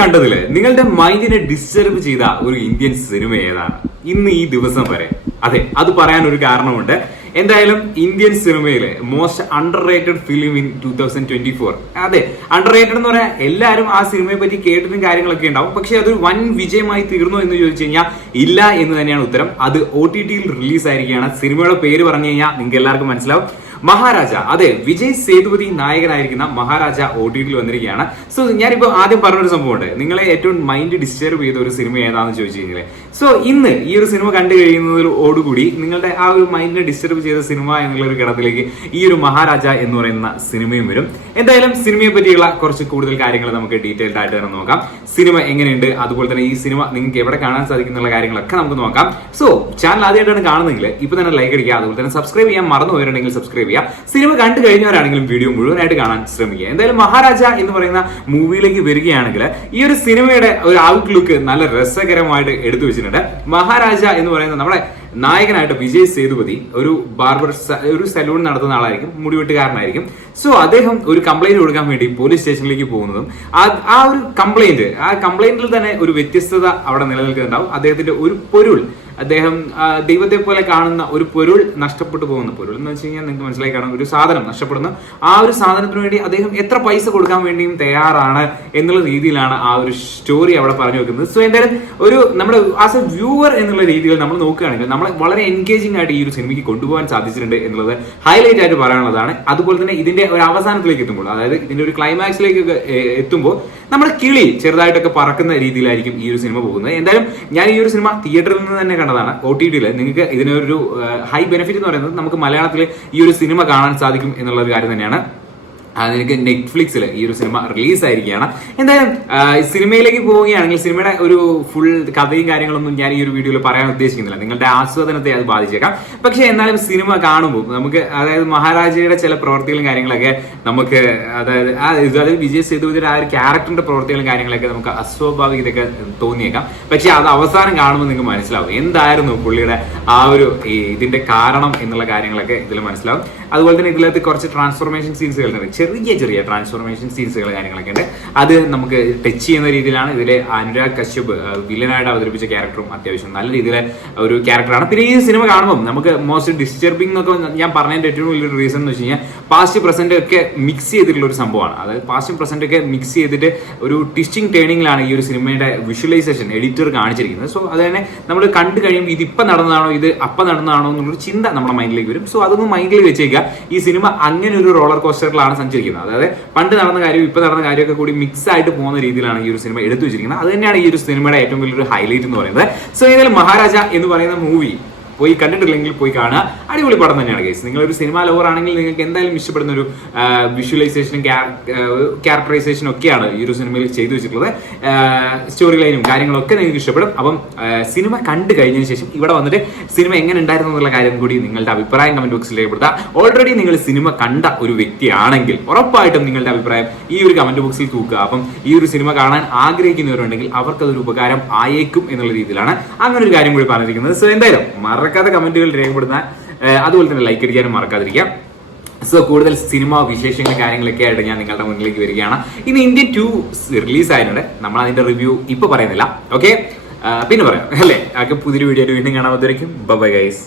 കണ്ടതില് നിങ്ങളുടെ മൈൻഡിനെ ഡിസ്റ്റർബ് ചെയ്ത ഒരു ഇന്ത്യൻ സിനിമ ഏതാണ് ഇന്ന് ഈ ദിവസം വരെ? അതെ, അത് പറയാൻ ഒരു കാരണമുണ്ട്. എന്തായാലും ഇന്ത്യൻ സിനിമയിലെ most under rated film in 2024. അതെ, അണ്ടർ റേറ്റഡ് എന്ന് പറയാൻ എല്ലാവരും ആ സിനിമയെ പറ്റി കേട്ടിട്ടും കാര്യങ്ങളൊക്കെ ഉണ്ടാവും. പക്ഷെ അതൊരു വൻ വിജയമായി തീർന്നോ എന്ന് ചോദിച്ചു കഴിഞ്ഞാൽ ഇല്ല എന്ന് തന്നെയാണ് ഉത്തരം. അത് OTT-യിൽ റിലീസ് ആയിരിക്കുകയാണ്. സിനിമയുടെ പേര് പറഞ്ഞു കഴിഞ്ഞാൽ നിങ്ങൾക്ക് എല്ലാവർക്കും മനസ്സിലാവും. മഹാരാജ. അതെ, വിജയ് സേതുപതി നായകനായിരിക്കുന്ന മഹാരാജ OTT-യിൽ വന്നിരിക്കുകയാണ്. സോ ഞാനിപ്പോ ആദ്യം പറഞ്ഞൊരു സംഭവമുണ്ട്, നിങ്ങളെ ഏറ്റവും മൈൻഡ് ഡിസ്റ്റർബ് ചെയ്ത ഒരു സിനിമ ഏതാണെന്ന് ചോദിച്ചു കഴിഞ്ഞാൽ, സോ ഇന്ന് ഈ ഒരു സിനിമ കണ്ടു കഴിയുന്നതോടുകൂടി നിങ്ങളുടെ ആ ഒരു മൈൻഡിനെ ഡിസ്റ്റർബ് ചെയ്ത സിനിമ എന്നുള്ള ഒരു ഘടകത്തിലേക്ക് ഈ ഒരു മഹാരാജ എന്ന് പറയുന്ന സിനിമയും വരും. എന്തായാലും സിനിമയെ പറ്റിയുള്ള കുറച്ച് കൂടുതൽ കാര്യങ്ങൾ നമുക്ക് ഡീറ്റെയിൽഡ് ആയിട്ട് തന്നെ നോക്കാം. സിനിമ എങ്ങനെയുണ്ട്, അതുപോലെ തന്നെ ഈ സിനിമ നിങ്ങൾക്ക് എവിടെ കാണാൻ സാധിക്കുന്നുള്ള കാര്യങ്ങളൊക്കെ നമുക്ക് നോക്കാം. സോ ചാനൽ ആദ്യമായിട്ടാണ് കാണുന്നതെങ്കിൽ ഇപ്പൊ തന്നെ ലൈക്ക് അടിക്കുക, അതുപോലെ തന്നെ സബ്സ്ക്രൈബ് ചെയ്യാൻ മറന്നു പോയിട്ടുണ്ടെങ്കിൽ സബ്സ്ക്രൈബ് ചെയ്യുക. സിനിമ കണ്ടു കഴിഞ്ഞവരാണെങ്കിലും വീഡിയോ മുഴുവനായിട്ട് കാണാൻ ശ്രമിക്കുക. എന്തായാലും മഹാരാജ എന്ന് പറയുന്ന മൂവിയിലേക്ക് വരികയാണെങ്കിൽ ഈ ഒരു സിനിമയുടെ ഒരു ഔട്ട്ലുക്ക് നല്ല രസകരമായിട്ട് എടുത്തു വെച്ചിട്ടുണ്ട്. മഹാരാജ എന്ന് പറയുന്ന നമ്മുടെ നായകനായിട്ട് വിജയ് സേതുപതി ഒരു ഒരു സലൂൺ നടത്തുന്ന ആളായിരിക്കും, മുടിവെട്ടുകാരനായിരിക്കും. സോ അദ്ദേഹം ഒരു കംപ്ലൈന്റ് കൊടുക്കാൻ വേണ്ടി പോലീസ് സ്റ്റേഷനിലേക്ക് പോകുന്നതും ആ ഒരു കംപ്ലൈന്റിൽ തന്നെ ഒരു വ്യത്യസ്തത അവിടെ നിലനിൽക്കുന്നുണ്ടാവും. അദ്ദേഹത്തിന്റെ ഒരു പൊരുൾ, അദ്ദേഹം ദൈവത്തെ പോലെ കാണുന്ന ഒരു പൊരുൾ നഷ്ടപ്പെട്ടു പോകുന്ന പൊരുൾ എന്ന് വെച്ച് കഴിഞ്ഞാൽ നിങ്ങൾക്ക് മനസ്സിലായി കാണും, ഒരു സാധനം നഷ്ടപ്പെടുന്നു. ആ ഒരു സാധനത്തിന് വേണ്ടി അദ്ദേഹം എത്ര പൈസ കൊടുക്കാൻ വേണ്ടിയും തയ്യാറാണ് എന്നുള്ള രീതിയിലാണ് ആ ഒരു സ്റ്റോറി അവിടെ പറഞ്ഞു വെക്കുന്നത്. സോ എന്തായാലും ഒരു നമ്മുടെ ആസ് എ വ്യൂവർ എന്നുള്ള രീതിയിൽ നമ്മൾ നോക്കുകയാണെങ്കിൽ നമ്മളെ വളരെ എൻഗേജിംഗ് ആയിട്ട് ഈ ഒരു സിനിമയ്ക്ക് കൊണ്ടുപോകാൻ സാധിച്ചിട്ടുണ്ട് എന്നുള്ളത് ഹൈലൈറ്റ് ആയിട്ട് പറയാനുള്ളതാണ്. അതുപോലെ തന്നെ ഇതിന്റെ ഒരു അവസാനത്തിലേക്ക് എത്തുമ്പോൾ, അതായത് ഇതിന്റെ ഒരു ക്ലൈമാക്സിലേക്ക് എത്തുമ്പോൾ നമ്മുടെ കിളി ചെറുതായിട്ടൊക്കെ പറക്കുന്ന രീതിയിലായിരിക്കും ഈ ഒരു സിനിമ പോകുന്നത്. എന്തായാലും ഞാൻ ഈ ഒരു സിനിമ തിയേറ്ററിൽ നിന്ന് തന്നെ കണ്ടതാണ്. OTT-യിൽ നിങ്ങൾക്ക് ഇതിനൊരു ഹൈ ബെനിഫിറ്റ് എന്ന് പറയുന്നത് നമുക്ക് മലയാളത്തിൽ ഈ ഒരു സിനിമ കാണാൻ സാധിക്കും എന്നുള്ള ഒരു കാര്യം തന്നെയാണ്. നിങ്ങൾക്ക് നെറ്റ്ഫ്ലിക്സിൽ ഈ ഒരു സിനിമ റിലീസ് ആയിരിക്കുകയാണ്. എന്തായാലും സിനിമയിലേക്ക് പോവുകയാണെങ്കിൽ സിനിമയുടെ ഒരു ഫുൾ കഥയും കാര്യങ്ങളൊന്നും ഞാൻ ഈ ഒരു വീഡിയോയിൽ പറയാൻ ഉദ്ദേശിക്കുന്നില്ല. നിങ്ങളുടെ ആസ്വാദനത്തെ അത് ബാധിച്ചേക്കാം. പക്ഷെ എന്നാലും സിനിമ കാണുമ്പോൾ നമുക്ക്, അതായത് മഹാരാജയുടെ ചില പ്രവർത്തികളും കാര്യങ്ങളൊക്കെ നമുക്ക്, അതായത് വിജയ് സേതുപതിയുടെ ആ ഒരു ക്യാരക്ടറിന്റെ പ്രവർത്തികളും കാര്യങ്ങളൊക്കെ നമുക്ക് അസ്വാഭാവികതയൊക്കെ തോന്നിയേക്കാം. പക്ഷെ അത് അവസാനം കാണുമ്പോൾ നിങ്ങൾക്ക് മനസ്സിലാവും എന്തായിരുന്നു പുള്ളിയുടെ ആ ഒരു ഇതിന്റെ കാരണം എന്നുള്ള കാര്യങ്ങളൊക്കെ ഇതിൽ മനസ്സിലാവും. അതുപോലെ തന്നെ ഇതിനകത്ത് കുറച്ച് ട്രാൻസ്ഫോർമേഷൻ സീൻസുകൾ ഉണ്ട്, ചെറിയ ട്രാൻസ്ഫോർമേഷൻ സീൻസുകൾ കാര്യങ്ങളൊക്കെ ഉണ്ട്. അത് നമുക്ക് ടച്ച് ചെയ്യുന്ന രീതിയിലാണ്. ഇതിലെ അനുരാഗ് കശ്യപ് വില്ലനായിട്ട് അവതരിപ്പിച്ച ക്യാരക്ടറും അത്യാവശ്യം നല്ല രീതിയിലെ ഒരു ക്യാരക്ടറാണ്. പിന്നെ ഈ സിനിമ കാണുമ്പോൾ നമുക്ക് മോസ്റ്റ് ഡിസ്റ്റർബിംഗ് എന്നൊക്കെ ഞാൻ പറഞ്ഞതിന്റെ ഏറ്റവും വലിയൊരു റീസൺ എന്ന് വെച്ച് കഴിഞ്ഞാൽ പാസ്റ്റ് പ്രസന്റ് ഒക്കെ മിക്സ് ചെയ്തിട്ടുള്ള ഒരു സംഭവമാണ്. അതായത് പാസ്റ്റ് പ്രസന്റ് ഒക്കെ മിക്സ് ചെയ്തിട്ട് ഒരു ട്വിസ്റ്റിംഗ് ടേണിംഗിലാണ് ഈ ഒരു സിനിമയുടെ വിഷ്വലൈസേഷൻ എഡിറ്റർ കാണിച്ചിരിക്കുന്നത്. സോ അത് തന്നെ നമ്മൾ കണ്ടു കഴിയുമ്പോൾ ഇത് ഇപ്പം നടന്നതാണോ ഇത് അപ്പം നടന്നതാണോ എന്നുള്ളൊരു ചിന്ത നമ്മുടെ മൈൻഡിലേക്ക് വരും. സോ അതൊന്നും മൈൻഡിൽ വെച്ചേക്കുക. ഈ സിനിമ അങ്ങനെ ഒരു റോളർ കോസ്റ്ററിലാണ് സഞ്ചരിക്കുന്നത്. അതായത് പണ്ട് നടന്ന കാര്യവും ഇപ്പൊ നടന്ന കാര്യമൊക്കെ കൂടി മിക്സ് ആയിട്ട് പോകുന്ന രീതിയിലാണ് ഈ ഒരു സിനിമ എടുത്തു വെച്ചിരിക്കുന്നത്. അത് തന്നെയാണ് ഈ ഒരു സിനിമയുടെ ഏറ്റവും വലിയൊരു ഹൈലൈറ്റ് എന്ന് പറയുന്നത്. സോ ഏതായാലും മഹാരാജ എന്ന് പറയുന്ന മൂവി പോയി കണ്ടിട്ടില്ലെങ്കിൽ പോയി കാണുക. അടിപൊളി പടം തന്നെയാണ് ഗൈസ്. നിങ്ങളൊരു സിനിമ ലവർ ആണെങ്കിൽ നിങ്ങൾക്ക് എന്തായാലും ഇഷ്ടപ്പെടുന്ന ഒരു വിഷ്വലൈസേഷനും ക്യാരക്ടറൈസേഷനും ഒക്കെയാണ് ഈ ഒരു സിനിമയിൽ ചെയ്തു വെച്ചിട്ടുള്ളത്. സ്റ്റോറി ലൈനും കാര്യങ്ങളൊക്കെ നിങ്ങൾക്ക് ഇഷ്ടപ്പെടും. അപ്പം സിനിമ കണ്ടു കഴിഞ്ഞതിന് ശേഷം ഇവിടെ വന്നിട്ട് സിനിമ എങ്ങനെ ഉണ്ടായിരുന്നു എന്നുള്ള കാര്യം കൂടി നിങ്ങളുടെ അഭിപ്രായം കമന്റ് ബോക്സിൽ രേഖപ്പെടുത്തുക. ഓൾറെഡി നിങ്ങൾ സിനിമ കണ്ട ഒരു വ്യക്തിയാണെങ്കിൽ ഉറപ്പായിട്ടും നിങ്ങളുടെ അഭിപ്രായം ഈ ഒരു കമന്റ് ബോക്സിൽ തൂക്കുക. അപ്പം ഈ ഒരു സിനിമ കാണാൻ ആഗ്രഹിക്കുന്നവരുണ്ടെങ്കിൽ അവർക്കതൊരു ഉപകാരം ആയേക്കും എന്നുള്ള രീതിയിലാണ് അങ്ങനെ ഒരു കാര്യം കൂടി പറഞ്ഞിരിക്കുന്നത്. സോ എന്തായാലും മറക്കാതെ കമന്റുകൾ രേഖപ്പെടുത്താൻ, അതുപോലെ തന്നെ ലൈക്ക് അടിക്കാനും മറക്കാതിരിക്കാം. സോ കൂടുതൽ സിനിമ വിശേഷങ്ങളും കാര്യങ്ങളൊക്കെ ആയിട്ട് ഞാൻ നിങ്ങളുടെ മുന്നിലേക്ക് വരികയാണ്. ഇനി ഇന്ത്യൻ 2 റിലീസ് ആയിട്ടുണ്ട്. നമ്മൾ അതിന്റെ റിവ്യൂ ഇപ്പൊ പറയുന്നില്ല, ഓക്കെ, പിന്നെ പറയാം അല്ലേ. പുതിയൊരു വീഡിയോ വീണ്ടും കാണാൻ. Bye guys.